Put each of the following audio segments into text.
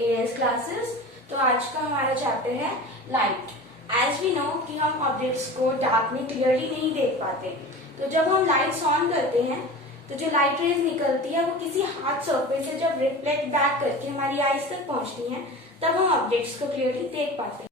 As classes. तो आज का हमारा चैप्टर है लाइट। एज वी नो कि हम ऑब्जेक्ट्स को डार्क में क्लियरली नहीं देख पाते, तो जब हम लाइट्स ऑन करते हैं तो जो लाइट रेज निकलती है वो किसी हार्ड सरफेस से जब रिफ्लेक्ट बैक करके हमारी आईज तक पहुंचती है तब हम ऑब्जेक्ट्स को क्लियरली देख पाते हैं।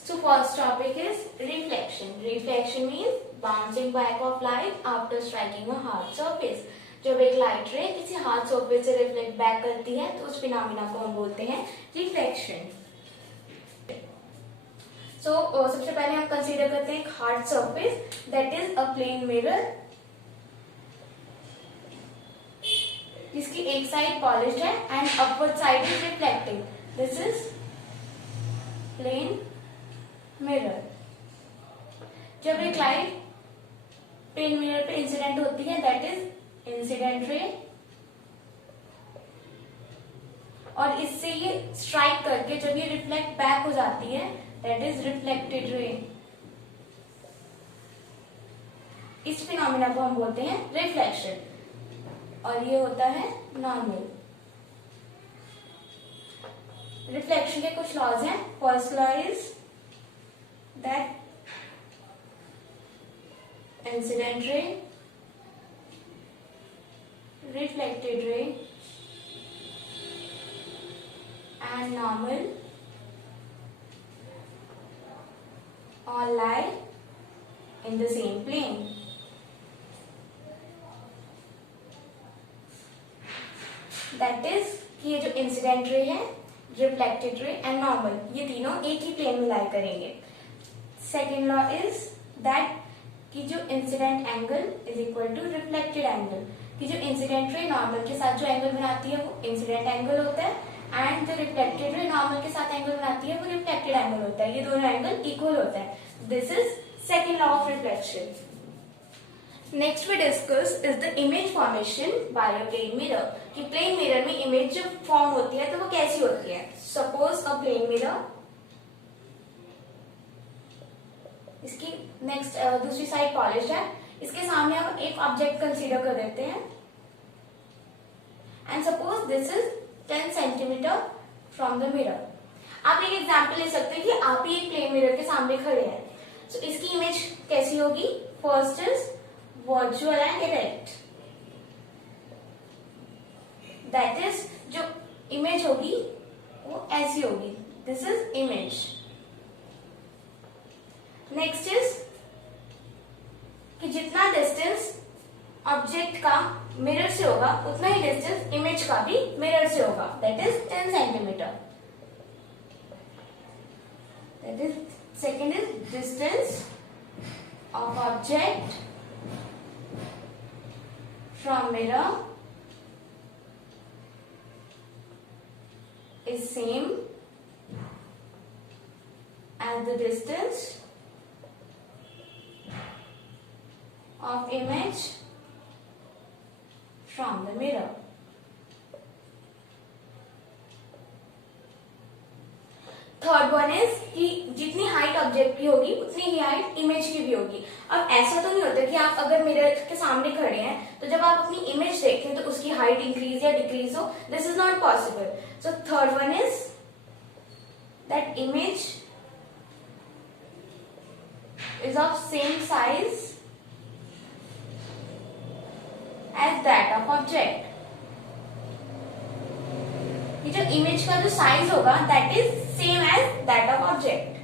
So first topic is reflection. Reflection means bouncing back of light after striking a hard surface. जब एक लाइट रे किसी हार्ड सरफेस से रिफ्लेक्ट बैक करती है तो उस फिनोमेना को हम बोलते हैं रिफ्लेक्शन। सबसे पहले हम कंसीडर करते हैं एक hard surface that is a plane mirror जिसकी एक साइड पॉलिश्ड है and upward side is reflecting. This is plane mirror. जब एक लाइट प्लेन मिरर पे इंसिडेंट होती है दैट इज इंसिडेंट रे, और इससे ये स्ट्राइक करके जब ये रिफ्लेक्ट बैक हो जाती है दैट इज रिफ्लेक्टेड रे। इस फिनोमेना को हम बोलते हैं रिफ्लेक्शन और ये होता है नॉर्मल। रिफ्लेक्शन के कुछ लॉज हैं। First law is that incident ray, reflected ray and normal all lie in the same plane. That is कि ये जो इंसिडेंट रे है, रिफ्लेक्टेड रे एंड नॉर्मल, ये तीनों एक ही प्लेन में लाई करेंगे। सेकेंड लॉ इज दैट कि जो incident angle is equal to reflected angle, कि जो इंसिडेंट रे नॉर्मल के साथ जो एंगल बनाती है वो इंसिडेंट एंगल होता है एंड जो रिफ्लेक्टेड रे नॉर्मल के साथ एंगल बनाती है वो रिफ्लेक्टेड एंगल होता है। ये दोनों एंगल इक्वल होता है। This is second law of reflection. Next we discuss is the image formation by a plane mirror. कि प्लेन मिरर में इमेज जब फॉर्म होती है तो वो कैसी होती है। सपोज अ प्लेन मिरर, इसकी नेक्स्ट दूसरी साइड पॉलिश है, इसके सामने हम एक ऑब्जेक्ट कंसीडर कर देते हैं and suppose this is 10 centimetre from the mirror. आप एक एग्जांपल ले सकते हैं कि आप ही एक प्लेन मिरर के सामने खड़े हैं, तो इसकी इमेज कैसी होगी। First is virtual and erect, that is जो इमेज होगी वो ऐसी होगी। This is image. Next is कि जितना डिस्टेंस ऑब्जेक्ट का मिरर से होगा उतना ही डिस्टेंस इमेज का भी मिरर से होगा, that is 10 centimetre. That is second is distance of object from mirror is same as the distance of image from the mirror. Third one is कि जितनी हाइट ऑब्जेक्ट की होगी उतनी ही हाइट इमेज की भी होगी। अब ऐसा तो नहीं होता कि आप अगर मिरर के सामने खड़े हैं तो जब आप अपनी इमेज देखें तो उसकी हाइट इंक्रीज या डिक्रीज हो। This is not possible. So third one is that image is of same size as that of object। ये जो इमेज का जो साइज होगा that is same as that of object।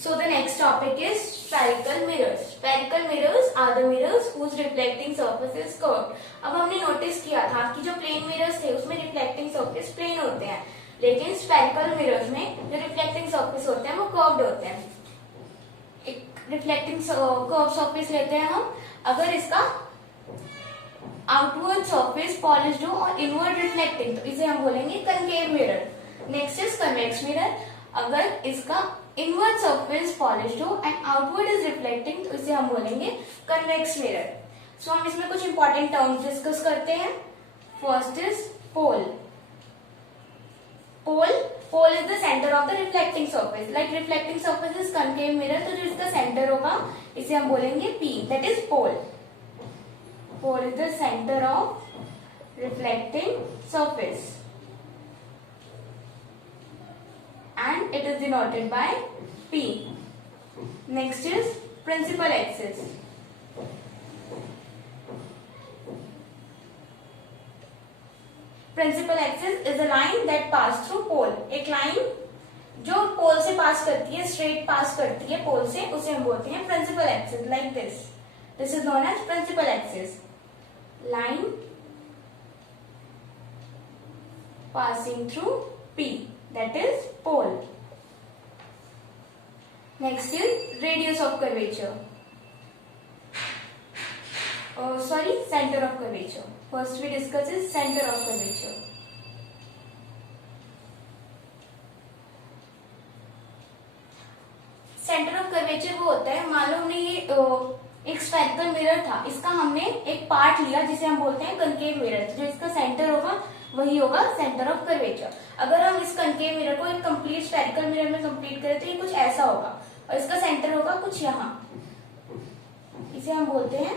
So the next topic is spherical mirrors। Spherical mirrors are the mirrors whose reflecting surface is curved। अब हमने नोटिस किया था कि जो प्लेन मिरर्स थे उसमें रिफ्लेक्टिंग सरफेस प्लेन होते हैं, लेकिन स्फेरिकल मिरर्स में जो रिफ्लेक्टिंग सरफेस होते हैं वो कर्व्ड होते हैं। एक रिफ्लेक्टिंग कर्व सरफेस लेते हैं हम, अगर इसका आउटवर्ड सरफेस पॉलिश्ड हो और इनवर्ड रिफ्लेक्टिंग तो इसे हम बोलेंगे concave mirror. Next is convex mirror, अगर इसका इनवर्ड सरफेस पॉलिश्ड हो एंड आउटवर्ड इज रिफ्लेक्टिंग तो इसे हम बोलेंगे कन्वेक्स मिरर। सो हम इसमें कुछ इंपॉर्टेंट टर्म्स डिस्कस करते हैं। First is pole. Pole is the centre of the reflecting surface. Like reflecting surface is concave mirror, तो जो इसका सेंटर होगा इसे हम बोलेंगे P, that is pole. Pole is the centre of reflecting surface, and it is denoted by P. Next is principal axis. Principal axis is a line that pass through pole. एक लाइन जो पोल से पास करती है, स्ट्रेट पास करती है पोल से, उसे हम बोलते हैं principal axis. Like this, this is known as principal axis. Line passing through P, that is pole. Next is radius of curvature. Center of curvature. First we discuss is center of curvature. Centre of curvature वो होता है, मान लो हमने ये एक spherical mirror था, इसका हमने एक पार्ट लिया जिसे हम बोलते हैं कनकेव मिरर. तो जो इसका सेंटर होगा वही होगा सेंटर ऑफ कर्वेचर. अगर हम इस कनकेव मिरर को एक कंप्लीट स्फेरिकल मिरर में कंप्लीट करें तो ये कुछ ऐसा होगा और इसका सेंटर होगा कुछ यहाँ. इसे हम बोलते हैं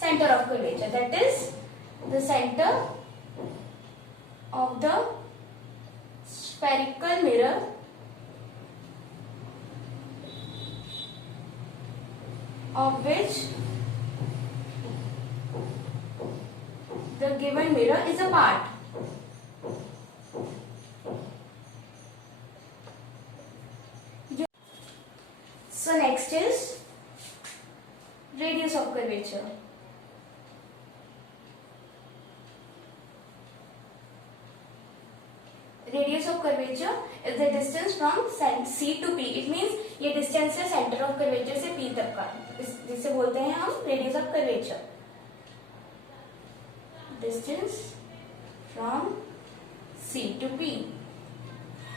centre of curvature. That is the centre of the spherical mirror of which the given mirror is a part. So next is radius of curvature. Radius of curvature is the distance from C to P. It means ये डिस्टेंस है centre of curvature से P तक का, जिसे बोलते हैं हम radius of curvature. Distance from C to P.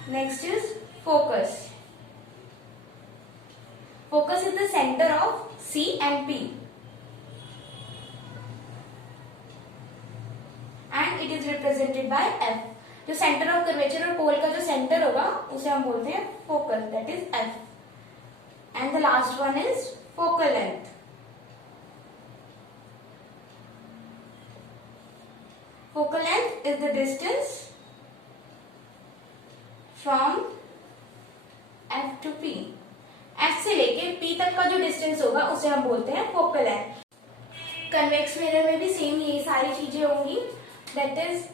Next is focus. Focus is the centre of C and P and it is represented by F. जो सेंटर ऑफ कर्वेचर और पोल का जो सेंटर होगा उसे हम बोलते हैं focus, that is F. And the last one is focal length. Focal length is the distance from F to P. F से लेके P तक का जो डिस्टेंस होगा उसे हम बोलते हैं फोकल लेंथ. कन्वेक्स मिरर में भी सेम ये सारी चीजें होंगी. That is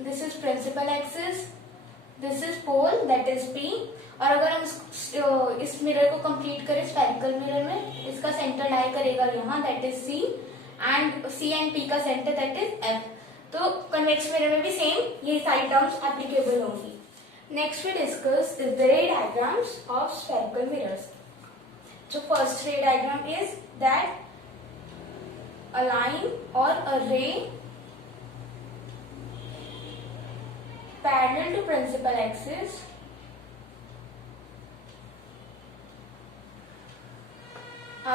this is principal axis, this is pole, that is P. और अगर हम इस मिरर को कंप्लीट करें स्फेरिकल मिरर में, इसका सेंटर लाई करेगा यहाँ, that is C, and C and P का सेंटर दैट इज F. तो कन्वेक्स मिरर में भी सेम ये सारी टर्म्स एप्लीकेबल होंगी. Next we discuss is the ray diagrams of spherical mirrors. So first ray diagram is that a line or a ray parallel to principal axis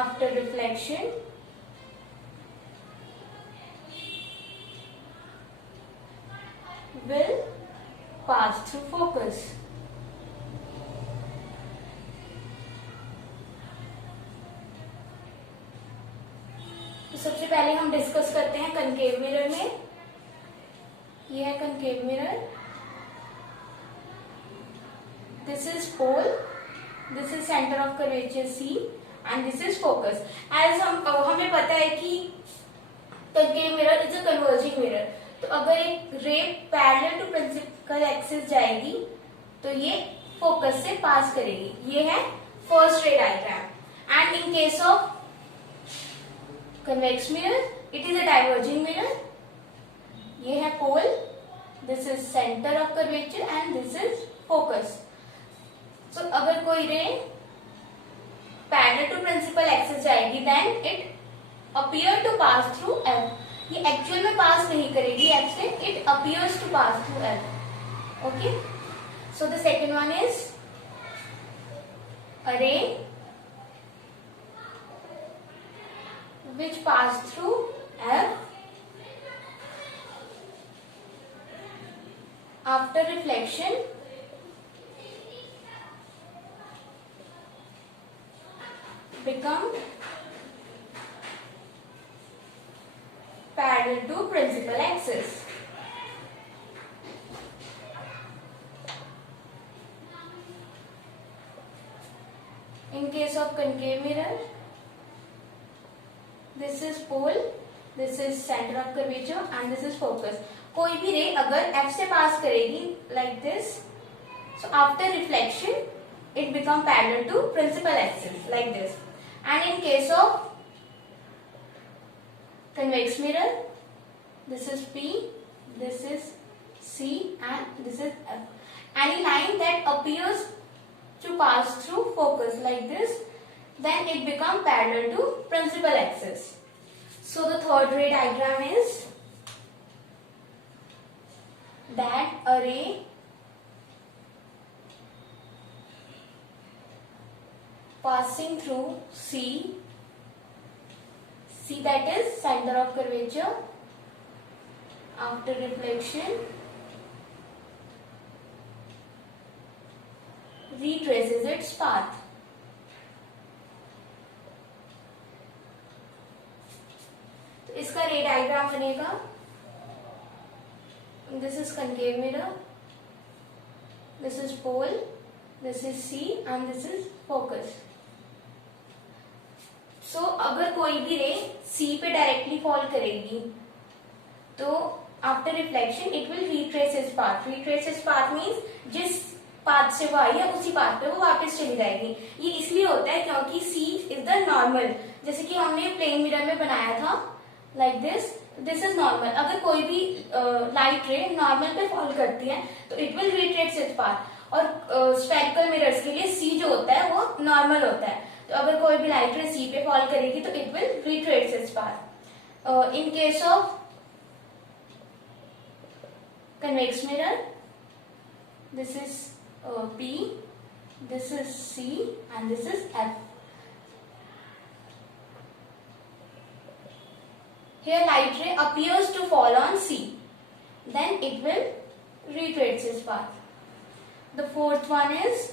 after reflection will pass through focus. तो सबसे पहले हम डिस्कस करते हैं concave mirror में. ये है concave mirror, this is pole, this is centre of curvature C and this is focus. As हमें पता है कि concave mirror is a converging mirror. तो अगर एक ray parallel to principal axis जाएगी तो ये फोकस से पास करेगी. ये है first ray diagram. And in case of convex mirror it is a diverging mirror. ये है pole, this is center of curvature and this is focus. So अगर कोई रे parallel to principal axis जाएगी then it appear to pass through F. ये एक्चुअल में पास नहीं करेगी F से, it appears to pass through F. Okay, so the second one is a ray which pass through F after reflection become parallel to principal axis. In case of concave mirror, this is pole, this is center of curvature and this is focus. कोई भी रे अगर F से पास करेगी like this, so after reflection it become parallel to principal axis like this. And in case of convex mirror, this is P, this is C and this is F. Any line that appears to pass through focus like this, then it become parallel to principal axis. So the third ray diagram is that a ray passing through C that is center of curvature, after reflection retraces its path. तो इसका रे डायग्राम बनेगा, this is concave mirror, this is pole, this is C and this is focus. So अगर कोई भी रे C पे directly fall करेगी तो after reflection it will retrace its path. Retrace its path means जिस पाथ से वो आई है उसी पाथ पे वो वापस चली जाएगी. ये इसलिए होता है क्योंकि C इज द नॉर्मल, जैसे कि हमने प्लेन मिरर में बनाया था लाइक दिस इज नॉर्मल. अगर कोई भी लाइट रे नॉर्मल पे फॉल करती है तो it will retrace its path. और स्फेरिकल मिरर्स के लिए C जो होता है वो नॉर्मल होता है, तो अगर कोई भी लाइट रे C पे फॉल करेगी तो it will retrace its path. In case of convex mirror, this is P, this is C and this is F. Here light ray appears to fall on C, then it will retrace its path. The fourth one is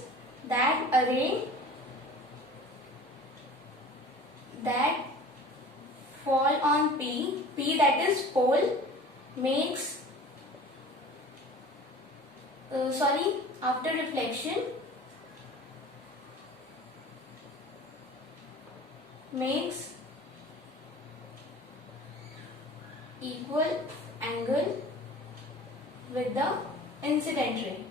that a ray that fall on P that is pole makes after reflection makes equal angle with the incident ray.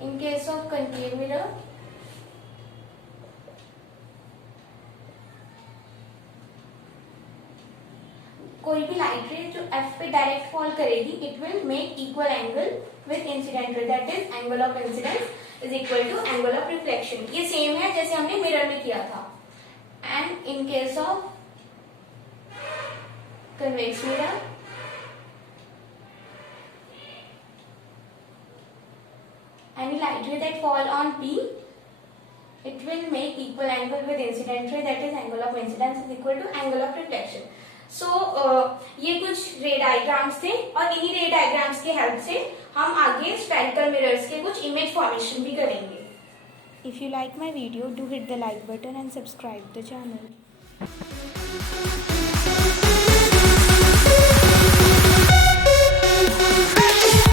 In case of concave mirror, कोई भी लाइट रे जो F पे direct fall करेगी it will make equal angle with incident ray, that is angle of incidence is equal to angle of reflection. ये same है जैसे हमने मिरर में किया था. And in case of convex mirror, any light ray that fall on P, it will make equal angle with incident ray, that is angle of incidence is equal to angle of reflection. So ये कुछ रे डायग्राम्स थे और इन्हीं रे डायग्राम्स के हेल्प से हम आगे स्फेरिकल मिरर्स के कुछ इमेज फॉर्मेशन भी करेंगे. If you like my video, do hit the like button and subscribe the channel.